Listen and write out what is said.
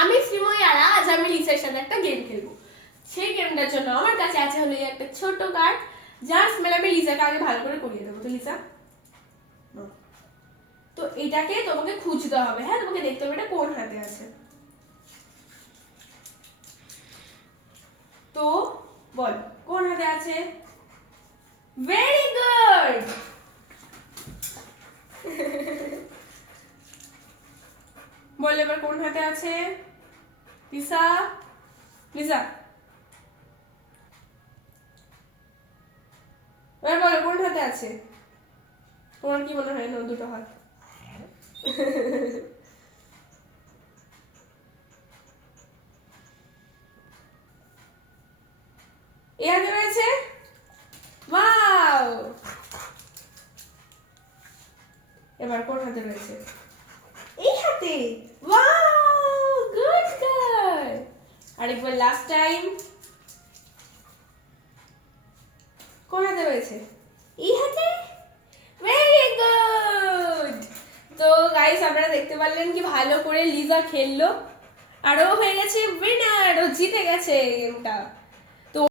আমি শ্রীময়ী আর আজ আমি লিসার সাথে একটা গেম খেলবো। সেই গেমটার জন্য আমার কাছে আছে হলো একটা ছোট কার্ড, যার স্মেল আমি লিসাকে আগে ভালো করে করিয়ে দেবো। তো লিসা, তো এটাকে তোমাকে খুঁজতে হবে। হ্যাঁ, তোমাকে দেখতে হবে এটা কোন হাতে আছে। তো বল কোন হাতে আছে। Very good. বল এবার কোন হাতে আছে লিসা। লিসা এবার বলো কোন হাতে আছে। তোমার কি মনে হয়? দুটো হাত। এ হাতে রয়েছে। ওয়াও। এবার কোন হাতে রয়েছে? এই হাতে। Wow, good girl. আরেকবার লাস্ট টাইম। কোন হাতে রয়েছে? এই হাতে। Very good. তো গাইস, আপনারা দেখতে পারলেন কি ভালো করে লিজা খেললো, আর ও হয়ে গেছে উইনার, ও জিতে গেছে গেমটা।